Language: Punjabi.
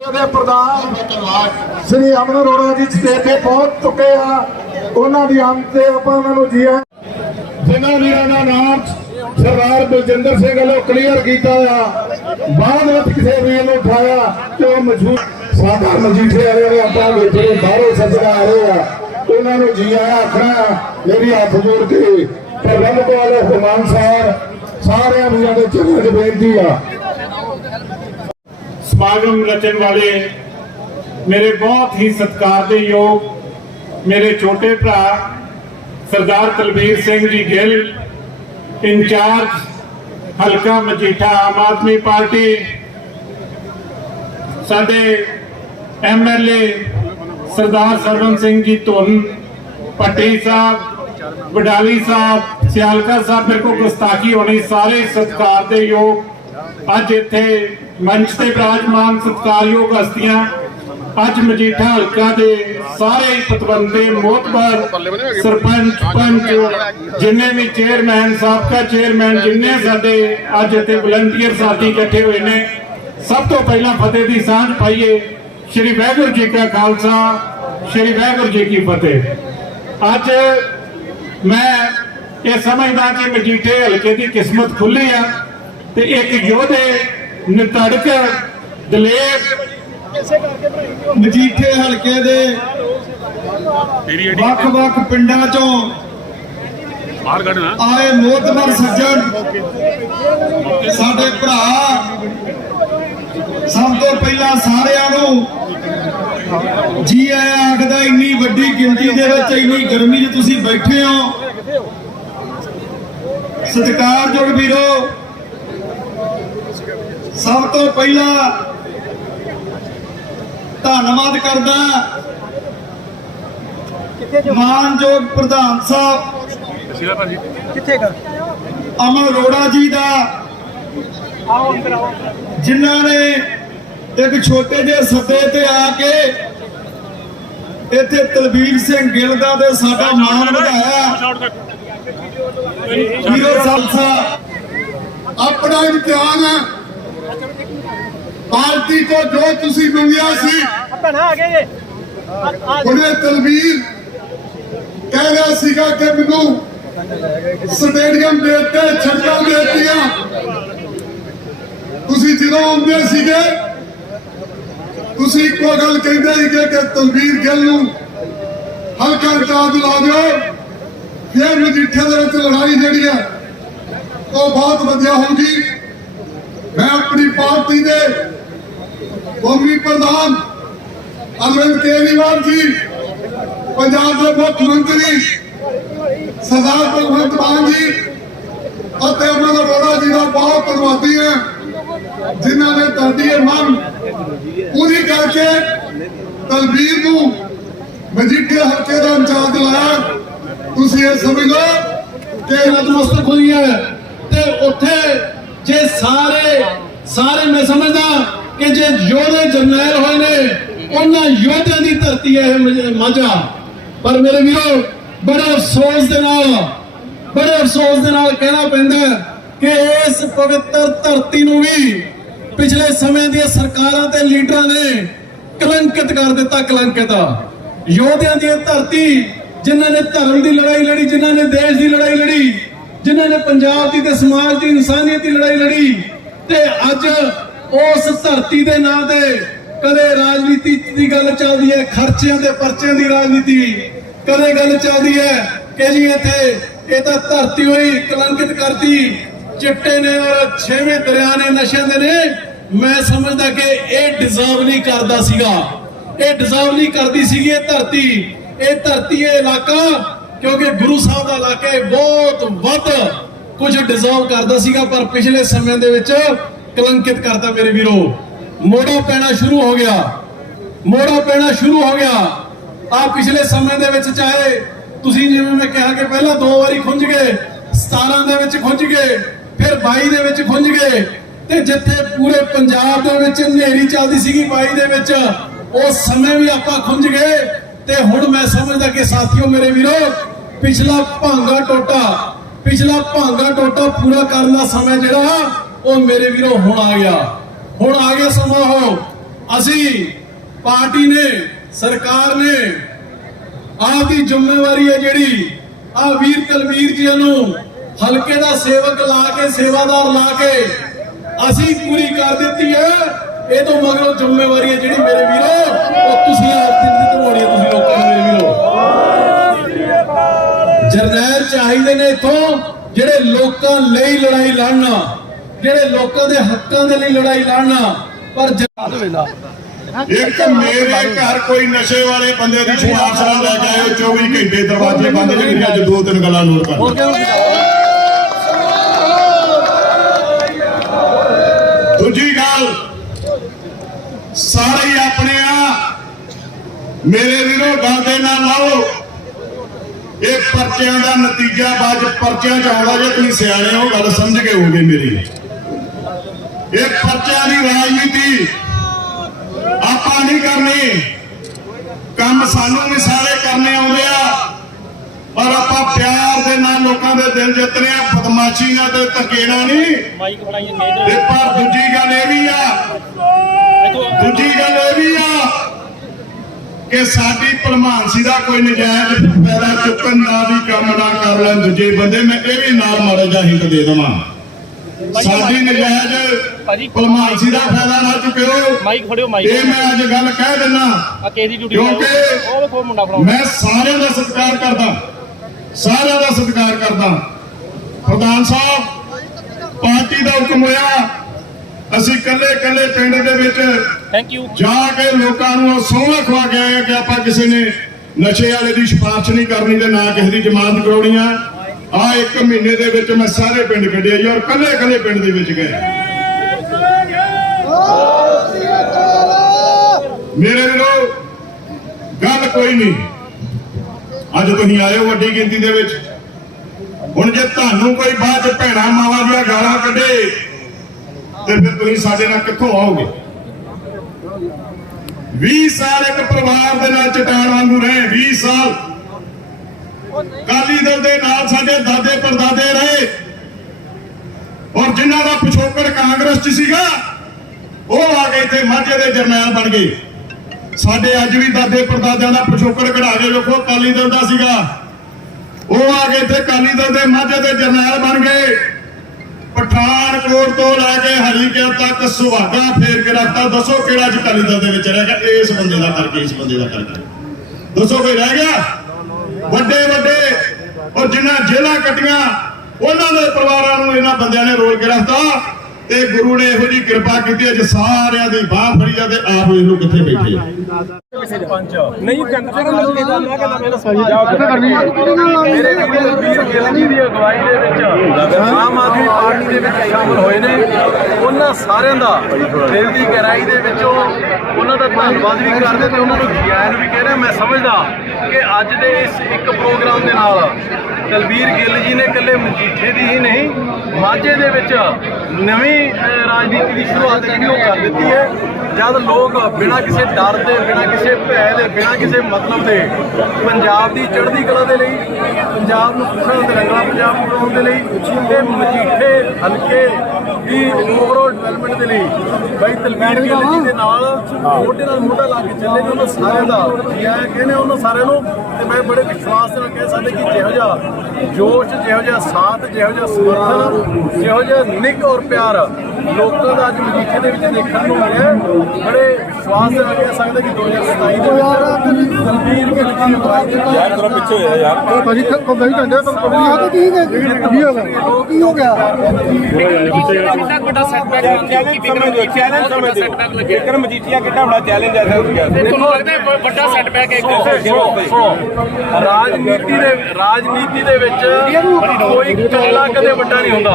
ਦੇ ਪ੍ਰਧਾਨ ਸ੍ਰੀ ਅਮਨ ਅਰੋੜਾ ਜੀ ਸਟੇਜ ਤੇ ਪਹੁੰਚ ਚੁੱਕੇ ਆ। ਉਹਨਾਂ ਦੀ ਅੰਤ ਤੇ ਆਪਾਂ ਉਹਨਾਂ ਨੂੰ ਜੀ ਜਿਨ੍ਹਾਂ ਵੀਰਾਂ ਦਾ ਨਾਮ ਸਰਦਾਰ ਬਲਜਿੰਦਰ ਸਿੰਘ ਵੱਲੋਂ ਕਲੀਅਰ ਕੀਤਾ ਆ। ਬਾਅਦ ਵਿੱਚ ਕਿਸੇ ਵੀਰ ਨੂੰ ਉਠਾਇਆ ਤੇ ਉਹ ਮਸ਼ਹੂਰ ਸਾਡਾ ਮਜੀਠੇ ਵਾਲੇ ਨੇ ਆਪਾਂ ਵੇਖੇ ਬਾਹਰੋਂ ਸੱਜਣਾ ਆ ਰਹੇ ਆ। ਉਹਨਾਂ ਨੂੰ ਜੀ ਆਇਆਂ ਆਖਣਾ ਮੇਰੀ ਹੱਥ ਜੋੜ ਕੇ ਪ੍ਰਬੰਧਕ ਵਾਲੇ ਹੁਮਾਨ ਸਾਹਿਬ, ਸਾਰਿਆਂ ਵੀਰਾਂ ਦੇ ਚਰਨਾਂ ਬੇਨਤੀ ਆ। ਸਮਾਗਮ ਰਚਣ ਵਾਲੇ ਮੇਰੇ ਬਹੁਤ ਹੀ ਸਤਿਕਾਰ ਦੇ ਯੋਗ ਮੇਰੇ ਛੋਟੇ ਭਰਾ ਸਰਦਾਰ ਤਲਵੀਰ ਸਿੰਘ ਜੀ ਗਿੱਲ, ਇੰਚਾਰਜ ਹਲਕਾ ਮਜੀਠਾ ਆਮ ਆਦਮੀ ਪਾਰਟੀ, ਸਾਡੇ ਐਮਐਲਏ ਸਰਦਾਰ ਸਰਵਨ ਸਿੰਘ ਜੀ ਧੁੰਨ ਪੱਟੀ ਸਾਹਿਬ, ਵਡਾਲੀ ਸਾਹਿਬ, ਸਿਆਲਕਾ ਸਾਹਿਬ ਮੇਰੇ ਕੋ ਗੁਸਤਾਖੀ ਹੋਣੀ, ਸਾਰੇ ਸਤਿਕਾਰ ਦੇ ਯੋਗ ਅੱਜ ਇੱਥੇ ਮੰਚ ਤੇ ਬਿਰਾਜਮਾਨ ਸਤਿਕਾਰਯੋਗ ਹਸਤੀਆਂ, ਅੱਜ ਮਜੀਠਾ ਹਲਕਾ ਦੇ ਸਾਰੇ ਹੀ ਮੋਤਬਰ ਸਰਪੰਚ, ਪੰਚ, ਜਿੰਨੇ ਵੀ ਚੇਅਰਮੈਨ, ਸਾਬਕਾ ਚੇਅਰਮੈਨ, ਜਿੰਨੇ ਸਾਡੇ ਅੱਜ ਇੱਥੇ ਵਲੰਟੀਅਰ ਸਾਥੀ ਇਕੱਠੇ ਹੋਏ ਨੇ, ਸਭ ਤੋਂ ਪਹਿਲਾਂ ਫਤਿਹ ਦੀ ਸਾਂਝ ਪਾਈਏ ਸ਼੍ਰੀ ਵਾਹਿਗੁਰੂ ਜੀ ਕਾ ਖਾਲਸਾ, ਸ਼੍ਰੀ ਵਾਹਿਗੁਰੂ ਜੀ ਕੀ ਫਤਿਹ। ਅੱਜ ਮੈਂ ਇਹ ਸਮਝਦਾ ਕਿ ਮਜੀਠੇ ਹਲਕੇ ਦੀ ਕਿਸਮਤ ਖੁੱਲੀ ਆ ਤੇ ਇੱਕ ਯੋਧੇ ਨਿਤੜਕ ਦਲੇਰ ਮਜੀਠੇ ਹਲਕੇ ਦੇ ਵੱਖ-ਵੱਖ ਪਿੰਡਾਂ ਚੋਂ ਬਾਹਰ ਕੱਢਣਾ। ਆਏ ਮੋਤਬਰ ਸੱਜਣ। ਸਾਡੇ ਭਰਾ ਸਭ ਤੋਂ ਪਹਿਲਾਂ ਸਾਰਿਆਂ ਨੂੰ ਜੀ ਆਇਆਂ ਆਖਦਾ ਇੰਨੀ ਵੱਡੀ ਗਿਣਤੀ ਦੇ ਵਿੱਚ ਇੰਨੀ ਗਰਮੀ 'ਚ ਤੁਸੀਂ ਬੈਠੇ ਹੋ। ਸਤਿਕਾਰਯੋਗ ਵੀਰੋ ਸਭ ਤੋਂ ਪਹਿਲਾਂ ਧੰਨਵਾਦ ਕਰਦਾ ਮਾਨਯੋਗ ਪ੍ਰਧਾਨ ਸਾਹਿਬ। ਸਿਲਾ ਭਾਜੀ ਅਮਨ ਅਰੋੜਾ ਜੀ ਦਾ। ਜਿਨ੍ਹਾਂ ਨੇ ਇੱਕ ਛੋਟੇ ਜਿਹੇ ਸੱਦੇ ਤੇ ਆ ਕੇ ਇੱਥੇ ਤਲਵੀਰ ਸਿੰਘ ਗਿੱਲ ਦਾ ਤੇ ਸਾਡਾ ਮਾਣ ਵਧਾਇਆ। ਵੀਰੋ ਸਾਲਸਾ ਆਪਣਾ ਇਮਤਿਹਾਨ ਹੈ। ਪਾਰਟੀ ਕੋ ਜੋ ਤੁਸੀਂ ਮੰਗਿਆ ਸੀ। ਭੈਣਾ ਆ ਗਏ ਉਹਨੇ ਤਲਵੀਰ ਕਹਿ ਰਿਹਾ ਸੀਗਾ ਕਿ ਮੈਨੂੰ ਸਟੇਡੀਅਮ ਦੇ ਉੱਤੇ ਛੱਡਾਂ ਦਿੱਤੀਆਂ। ਤੁਸੀਂ ਜਦੋਂ ਆਉਂਦੇ ਸੀਗੇ, ਤੁਸੀਂ ਇੱਕੋ ਗੱਲ ਕਹਿੰਦੇ ਸੀਗੇ ਕਿ ਤਲਵੀਰ ਗਿੱਲ ਨੂੰ ਹਲਕਾ ਚਾਰਜ ਲਾ ਦਿਓ, ਫਿਰ ਮਜੀਠੇ ਦੇ ਵਿੱਚ ਲੜਾਈ ਜਿਹੜੀ ਆ, ਉਹ ਬਹੁਤ ਵਧੀਆ ਹੋਊਗੀ ਮੈਂ ਆਪਣੀ ਪਾਰਟੀ ਦੇ ਕੌਮੀ ਪ੍ਰਧਾਨ ਅਰਵਿੰਦ ਕੇਜਰੀਵਾਲ ਜੀ, ਪੰਜਾਬ ਦੇ ਮੁੱਖ ਮੰਤਰੀ ਸਰਦਾਰ ਭਗਵੰਤ ਮਾਨ ਜੀ ਅਤੇ ਅਮਨ ਅਰੋੜਾ ਜੀ ਦਾ ਬਹੁਤ ਧੰਨਵਾਦੀ ਹਾਂ, ਜਿਨ੍ਹਾਂ ਨੇ ਤੁਹਾਡੀ ਇਹ ਮੰਗ ਪੂਰੀ ਕਰਕੇ ਤਲਬੀਰ ਨੂੰ ਮਜੀਠੇ ਹਲਕੇ ਦਾ ਇੰਚਾਰਜ ਲਾਇਆ। ਤੁਸੀਂ ਇਹ ਸਮਝ ਲਓ ਕਿ ਨਤਮਸਤਕ ਹੋਈ ਹੈ ਤੇ ਉੱਥੇ ਜੇ ਸਾਰੇ ਸਾਰੇ ਮੈਂ ਸਮਝਦਾ ਕਿ ਜੇ ਯੋਧੇ ਜਰਨੈਲ ਹੋਏ ਨੇ, ਉਹਨਾਂ ਯੋਧਿਆਂ ਦੀ ਧਰਤੀ ਹੈ ਇਹ ਮਾਝਾ। ਪਰ ਮੇਰੇ ਵੀਰੋ, ਬੜੇ ਅਫਸੋਸ ਦੇ ਨਾਲ, ਬੜੇ ਅਫਸੋਸ ਦੇ ਨਾਲ ਕਹਿਣਾ ਪੈਂਦਾ ਕਿ ਇਸ ਪਵਿੱਤਰ ਧਰਤੀ ਨੂੰ ਵੀ ਪਿਛਲੇ ਸਮੇਂ ਦੀਆਂ ਸਰਕਾਰਾਂ ਤੇ ਲੀਡਰਾਂ ਨੇ ਕਲੰਕਿਤ ਕਰ ਦਿੱਤਾ, ਕਲੰਕਿਤ। ਯੋਧਿਆਂ ਦੀ ਧਰਤੀ, ਜਿਨ੍ਹਾਂ ਨੇ ਧਰਮ ਦੀ ਲੜਾਈ ਲੜੀ, ਜਿਨ੍ਹਾਂ ਨੇ ਦੇਸ਼ ਦੀ ਲੜਾਈ ਲੜੀ, ਜਿਨ੍ਹਾਂ ਨੇ ਪੰਜਾਬ ਦੀ ਤੇ ਸਮਾਜ ਦੀ ਇਨਸਾਨੀਅਤ ਦੀ ਲੜਾਈ ਲੜੀ, ਤੇ ਅੱਜ ਉਸ ਧਰਤੀ ਦੇ ਨਾਂ ਤੇ ਕਦੇ ਰਾਜਨੀਤੀ ਦੀ ਗੱਲ ਚੱਲਦੀ ਹੈ, ਖਰਚਿਆਂ ਦੇ ਪਰਚਿਆਂ ਦੀ ਰਾਜਨੀਤੀ ਕਦੇ ਗੱਲ ਚੱਲਦੀ ਹੈ ਕਿ ਜੀ ਇੱਥੇ ਇਹ ਤਾਂ ਧਰਤੀ ਹੋਈ ਕਲੰਕਿਤ ਕਰਤੀ। ਚਿੱਟੇ ਨੇ ਔਰ ਛੇਵੇਂ ਦਰਿਆ ਨੇ ਨਸ਼ਿਆਂ ਦੇ ਨੇ। ਮੈਂ ਸਮਝਦਾ ਕਿ ਇਹ ਡਿਜ਼ਰਵ ਨਹੀਂ ਕਰਦਾ ਸੀਗਾ। ਇਹ ਡਿਜ਼ਰਵ ਨਹੀਂ ਕਰਦੀ ਸੀਗੀ ਇਹ ਧਰਤੀ। ਇਹ ਧਰਤੀ, ਇਹ ਇਲਾਕਾ, ਕਿਉਂਕਿ ਗੁਰੂ ਸਾਹਿਬ ਦਾ ਇਲਾਕਾ ਇਹ ਬਹੁਤ ਵੱਧ ਕੁਝ ਡਿਜ਼ਰਵ ਕਰਦਾ ਸੀਗਾ। ਪਰ ਪਿਛਲੇ ਸਮੇਂ ਦੇ ਵਿੱਚ ਕਲੰਕਿਤ ਕਰਤਾ ਮੇਰੇ ਵੀਰੋ। ਮੋੜਾ ਪੈਣਾ ਸ਼ੁਰੂ ਹੋ ਗਿਆ। ਮੋੜਾ ਪੈਣਾ ਸ਼ੁਰੂ ਹੋ ਗਿਆ। ਆ ਪਿਛਲੇ ਸਮੇਂ ਦੇ ਵਿੱਚ ਚਾਹੇ ਤੁਸੀਂ ਜਿਵੇਂ ਮੈਂ ਕਿਹਾ ਕਿ ਪਹਿਲਾਂ ਦੋ ਵਾਰੀ ਖੁੰਝ ਗਏ 17 ਦੇ ਵਿੱਚ ਖੁੰਝ ਗਏ, ਫਿਰ 22 ਦੇ ਵਿੱਚ ਖੁੰਝ ਗਏ, ਤੇ ਜਿੱਥੇ ਪੂਰੇ ਪੰਜਾਬ ਦੇ ਵਿੱਚ ਹਨੇਰੀ ਚੱਲਦੀ ਸੀਗੀ 22 ਦੇ ਵਿੱਚ, ਉਸ ਸਮੇਂ ਵੀ ਆਪਾਂ ਖੁੰਝ ਗਏ। ਤੇ ਹੁਣ ਮੈਂ ਸਮਝਦਾ ਕਿ ਸਾਥੀਓ ਮੇਰੇ ਵੀਰੋ, ਪਿਛਲਾ ਭਾਂਗਾ ਟੋਟਾ, ਪਿਛਲਾ ਭਾਂਗਾ ਟੋਟਾ ਪੂਰਾ ਕਰਨ ਦਾ ਸਮਾਂ ਜਿਹੜਾ ਉਹ ਮੇਰੇ ਵੀਰੋ ਹੁਣ ਆ ਗਿਆ। ਹੁਣ ਆ ਗਿਆ ਸਮਾਂ ਉਹ। ਅਸੀਂ ਪਾਰਟੀ ਨੇ, ਸਰਕਾਰ ਨੇ ਆਪਦੀ ਜ਼ਿੰਮੇਵਾਰੀ ਹੈ ਜਿਹੜੀ ਆ ਵੀਰ ਤਲਵੀਰ ਜੀ ਨੂੰ ਹਲਕੇ ਦਾ ਸੇਵਕ ਲਾ ਕੇ, ਸੇਵਾਦਾਰ ਲਾ ਕੇ ਅਸੀਂ ਪੂਰੀ ਕਰ ਦਿੱਤੀ ਹੈ। ਇਹ ਤੋਂ ਮਗਰੋਂ ਜ਼ਿੰਮੇਵਾਰੀ ਹੈ ਜਿਹੜੀ ਮੇਰੇ ਵੀਰੋ, ਉਹ ਤੁਸੀਂ ਆਪ ਦੀ ਨਿਭਾਉਣੀ ਤੁਸੀਂ ਲੋਕਾਂ ਨੂੰ ਮੇਰੇ ਵੀਰੋ। ਜਰਨੈਲ ਚਾਹੀਦੇ ਨੇ ਇਥੋਂ, ਜਿਹੜੇ ਲੋਕਾਂ ਲਈ ਲੜਾਈ ਲੜਨਾ ਜਿਹੜੇ ਲੋਕਾਂ ਦੇ ਹੱਕਾਂ ਦੇ ਲਈ ਲੜਾਈ ਲੜਨਾ ਪਰ ਜ- ਇੱਕ ਮੇਰੇ ਘਰ ਕੋਈ ਨਸ਼ੇ ਵਾਲੇ ਬੰਦੇ ਦੀ ਸਿਫਾਰਿਸ਼ ਨਾਲ ਲੈ ਕੇ ਆਇਓ 24 ਘੰਟੇ ਦਰਵਾਜ਼ੇ ਬੰਦ ਨੇ ਅੱਜ ਦੋ ਤਿੰਨ ਗੱਲਾਂ ਨੋਟ ਕਰ। ਦੂਜੀ ਗੱਲ ਸਾਰੇ ਹੀ ਆਪਣੇ ਆ ਮੇਰੇ ਵੀਰੋ ਗੱਲ ਦੇ ਨਾਲ ਲਾਓ। ਇਹ ਪਰਚਿਆਂ ਦਾ ਨਤੀਜਾ ਬਾਅਦ ਪਰਚਿਆਂ ਚ ਆਉਂਦਾ ਜੇ ਤੁਸੀਂ ਸਿਆਣੇ ਹੋ ਗੱਲ ਸਮਝ ਕੇ ਹੋਗੇ ਮੇਰੀ। ਇਹ ਪਰਚਿਆਂ ਦੀ ਰਾਜਨੀਤੀ ਆਪਾਂ ਨਹੀਂ ਕਰਨੀ। ਕੰਮ ਸਾਨੂੰ ਵੀ ਸਾਰੇ ਕਰਨੇ ਆਉਂਦੇ ਆ। ਪਰ ਆਪਾਂ ਪਿਆਰ ਦੇ ਨਾਲ ਲੋਕਾਂ ਦੇ ਦਿਲ ਜਿੱਤਨੇ ਆ ਬਦਮਾਸ਼ੀ ਨਾਲ ਤੇ ਨਹੀਂ। ਮਾਈਕ ਫੜਾਈਏ ਤੇ ਪਰ ਦੂਜੀ ਗੱਲ ਇਹ ਵੀ ਆ। ਦੂਜੀ ਗੱਲ ਇਹ ਵੀ ਆ ਕਿ ਸਾਡੀ ਭਲਮਾਨਸੀ ਦਾ ਕੋਈ ਨਜਾਇਜ਼ ਫਾਇਦਾ ਚੁੱਕਣ ਦਾ ਵੀ ਕੰਮ ਨਾ ਕਰ ਲੈਣ ਦੂਜੇ ਬੰਦੇ ਮੈਂ ਇਹ ਵੀ ਨਾਲ ਮਾੜਾ ਜਿਹਾ ਹਿੰਟ ਦੇ ਦਵਾਂ। ਸਾਡੀ ਨਜਾਇਜ਼ ਭਲਮਾਨਸੀ ਦਾ ਫਾਇਦਾ ਨਾ ਚੁੱਕਿਓ। Mic ਫੜਿਓ mic. ਇਹ ਮੈਂ ਅੱਜ ਗੱਲ ਕਹਿ ਦਿੰਨਾ। ਦੀ ਡਿਊਟੀ ਕਿਉਂਕਿ ਉਹ ਵੇਖੋ ਮੁੰਡਾ ਫੜਾਓ। ਮੈਂ ਸਾਰਿਆਂ ਦਾ ਸਤਿਕਾਰ ਕਰਦਾ। ਸਾਰਿਆਂ ਦਾ ਸਤਿਕਾਰ ਕਰਦਾ। ਪ੍ਰਧਾਨ ਸਾਹਿਬ ਪਾਰਟੀ ਦਾ ਹੁਕਮ ਹੋਇਆ। ਅਸੀਂ ਕੱਲੇ ਕੱਲੇ ਪਿੰਡ ਦੇ ਵਿੱਚ ਥੈਂਕ ਯੂ ਜਾ ਕੇ ਲੋਕਾਂ ਨੂੰ ਉਹ ਸਹੁੰ ਖਵਾ ਕੇ ਆਏ ਕਿ ਆਪਾਂ ਕਿਸੇ ਨੇ ਨਸ਼ੇ ਵਾਲੇ ਦੀ ਸਿਫਾਰਿਸ਼ ਨਹੀਂ ਕਰਨੀ ਤੇ ਨਾ ਕਿਸੇ ਦੀ ਜ਼ਮਾਨਤ ਕਰਾਉਣੀ ਆ। ਆ ਇੱਕ ਮਹੀਨੇ ਦੇ ਵਿੱਚ ਮੈਂ ਸਾਰੇ ਪਿੰਡ ਕੱਢਿਆ ਜੀ ਔਰ ਕੱਲੇ ਕੱਲੇ ਪਿੰਡ ਦੇ ਵਿੱਚ ਗਏ। ਮੇਰੇ ਵੀਰੋ ਗੱਲ ਕੋਈ ਨਹੀਂ। ਅੱਜ ਤੁਸੀਂ ਆਏ ਹੋ ਵੱਡੀ ਗਿਣਤੀ ਦੇ ਵਿੱਚ। ਹੁਣ ਜੇ ਤੁਹਾਨੂੰ ਕੋਈ ਬਾਅਦ ਚ ਭੈਣਾ ਮਾਵਾਂ ਦੀਆਂ ਗਾਲਾਂ ਕੱਢੇ, ਤੇ ਫਿਰ ਤੁਸੀਂ ਸਾਡੇ ਨਾਲ ਕਿੱਥੋਂ ਆਓਗੇ? 20 ਸਾਲ ਇੱਕ ਪਰਿਵਾਰ ਦੇ ਨਾਲ ਚਟਾਨ ਵਾਂਗੂ ਰਹੇ 20 ਸਾਲ ਕਾਲੀ ਦਲ ਦੇ ਨਾਲ ਸਾਡੇ ਦਾਦੇ ਪਰਦਾਦੇ ਰਹੇ। ਔਰ ਜਿਨ੍ਹਾਂ ਦਾ ਪਿਛੋਕੜ ਕਾਂਗਰਸ 'ਚ ਸੀਗਾ, ਉਹ ਆ ਗਏ ਤੇ ਮਾਝੇ ਦੇ ਜਰਨੈਲ ਬਣ ਗਏ। ਸਾਡੇ ਅੱਜ ਵੀ ਦਾਦੇ ਪਰਦਾਦਿਆਂ ਦਾ ਪਿਛੋਕੜ ਕਢਾ ਕੇ ਵੇਖੋ ਕਾਲੀ ਦਲ ਦਾ ਸੀਗਾ। ਉਹ ਆ ਗਏ ਤੇ ਕਾਲੀ ਦਲ ਦੇ ਮਾਝੇ ਦੇ ਜਰਨੈਲ ਬਣ ਗਏ। ਪਠਾਨਕੋਟ ਤੋਂ ਲੈ ਕੇ ਹਰੀਕਿਆਂ ਤੱਕ ਸੁਹਾਗਾ ਫੇਰ ਕੇ ਰੱਖਤਾ ਦੱਸੋ ਕਿਹੜਾ ਅੱਜ ਕਾਲੀ ਦਲ ਦੇ ਵਿੱਚ ਰਹਿ ਗਿਆ? ਇਸ ਬੰਦੇ ਦਾ ਕਰਕੇ, ਇਸ ਬੰਦੇ ਦਾ ਕਰਕੇ। ਦੱਸੋ ਕੋਈ ਰਹਿ ਗਿਆ? ਵੱਡੇ ਵੱਡੇ ਔਰ ਜਿਨ੍ਹਾਂ ਜੇਲਾਂ ਕੱਟੀਆਂ, ਉਹਨਾਂ ਦੇ ਪਰਿਵਾਰਾਂ ਨੂੰ ਇਹਨਾਂ ਬੰਦਿਆਂ ਨੇ ਰੋਲ ਕੇ ਰੱਖਤਾ ਤੇ ਗੁਰੂ ਨੇ ਇਹੋ ਜੀ ਕਿਰਪਾ ਕੀਤੀ ਅੱਜ ਸਾਰਿਆਂ ਦੀ ਬਾਹ ਫੜੀ ਆ ਤੇ ਆਪ ਲਓ ਕਿੱਥੇ ਬੈਠੇ ਆ। ਨਹੀਂ ਕੰਦਰ ਲੱਗੇ ਮੈਂ ਕਹਿੰਦਾ ਮੇਰਾ ਸਹੀ ਜਵਾਬ ਮੇਰੇ ਵੀਰ ਗਿੱਲ ਜੀ ਦੀ ਅਗਵਾਈ ਦੇ ਵਿੱਚ ਆਮ ਆਦਮੀ ਪਾਰਟੀ ਦੇ ਵਿੱਚ ਸ਼ਾਮਲ ਹੋਏ ਨੇ। ਉਹਨਾਂ ਸਾਰਿਆਂ ਦਾ ਦਿਲ ਦੀ ਗਹਿਰਾਈ ਦੇ ਵਿੱਚੋਂ ਉਹਨਾਂ ਦਾ ਧੰਨਵਾਦ ਵੀ ਕਰਦੇ ਤੇ ਉਹਨਾਂ ਨੂੰ ਜੀ ਆਇਆਂ ਨੂੰ ਵੀ ਕਹਿ ਰਿਹਾ। ਮੈਂ ਸਮਝਦਾ ਕਿ ਅੱਜ ਦੇ ਇਸ ਇੱਕ ਪ੍ਰੋਗਰਾਮ ਦੇ ਨਾਲ ਦਲਬੀਰ ਗਿੱਲ ਜੀ ਨੇ ਇਕੱਲੇ ਮਜੀਠੇ ਦੀ ਹੀ ਨਹੀਂ ਮਾਝੇ ਦੇ ਵਿੱਚ ਨਵੀਂ ਰਾਜਨੀਤੀ ਦੀ ਸ਼ੁਰੂਆਤ ਜਿਹੜੀ ਉਹ ਕਰ ਦਿੱਤੀ ਹੈ। ਜਦ ਲੋਕ ਬਿਨਾਂ ਕਿਸੇ ਡਰ ਦੇ ਬਿਨਾਂ ਕਿਸੇ ਭੈ ਦੇ ਬਿਨਾਂ ਕਿਸੇ ਮਤਲਬ ਦੇ ਪੰਜਾਬ ਦੀ ਚੜ੍ਹਦੀ ਕਲਾ ਦੇ ਲਈ ਪੰਜਾਬ ਨੂੰ ਖੁਸ਼ਹਾਲ ਤੇ ਰੰਗਲਾ ਪੰਜਾਬ ਬਣਾਉਣ ਦੇ ਲਈ ਤੇ ਮਜੀਠੇ ਹਲਕੇ ਦੀ ਓਵਰਆਲ ਡਿਵੈਲਪਮੈਂਟ ਦੇ ਲਈ ਬਾਈ ਤਲਵੀਰ ਜੀ ਦੇ ਨਾਲ ਮੋਢੇ ਨਾਲ ਮੋਢਾ ਲਾ ਕੇ ਚੱਲੇ ਨੇ ਉਹਨਾਂ ਸਾਰਿਆਂ ਦਾ। ਜੀ ਆਇਆਂ ਕਹਿੰਦੇ ਉਹਨਾਂ ਸਾਰਿਆਂ ਨੂੰ ਤੇ ਮੈਂ ਬੜੇ ਵਿਸ਼ਵਾਸ ਨਾਲ ਕਹਿ ਸਕਦੇ ਕਿ ਜਿਹੋ ਜਿਹਾ ਜੋਸ਼ ਜਿਹੋ ਜਿਹਾ ਸਾਥ ਜਿਹੋ ਜਿਹਾ ਸਮਰਥਨ ਜਿਹੋ ਜਿਹਾ ਨਿੱਘ ਔਰ ਪਿਆਰ ਲੋਕਾਂ ਦਾ ਅੱਜ ਮਜੀਠੇ ਦੇ ਵਿੱਚ ਦੇਖਣ ਨੂੰ ਮਿਲਿਆ ਬੜੇ ਵਿਸ਼ਵਾਸ ਨਾਲ ਕਹਿ ਸਕਦੇ ਕਿ 2027 ਦੇ ਵਿੱਚ ਤਲਵੀਰ ਗਿੱਲ ਜੀ ਨੂੰ ਯਾਰ ਥੋੜਾ ਪਿੱਛੇ ਹੋਇਆ ਯਾਰ। ਭਾਜੀ ਕੋ ਨਹੀਂ ਕਹਿੰਦੇ ਤਾਂ ਕੋਈ ਆ ਤਾਂ ਠੀਕ ਹੈ ਕੀ ਹੋ ਗਿਆ। ਕੀ ਹੋ ਗਿਆ? ਚੈਲੰਜ ਸਮਝਦੇ ਹੋ ਜੇਕਰ ਮਜੀਠੀਆ ਕਿੱਡਾ ਬੜਾ ਚੈਲੰਜ ਹੈ ਤੁਹਾਨੂੰ ਲੱਗਦਾ ਵੱਡਾ ਸੈਟਬੈਕ ਹੈ ਰਾਜਨੀਤੀ ਦੇ ਰਾਜਨੀਤੀ ਦੇ ਵਿੱਚ ਕੋਈ ਇਕੱਲਾ ਕਦੇ ਵੱਡਾ ਨਹੀਂ ਹੁੰਦਾ।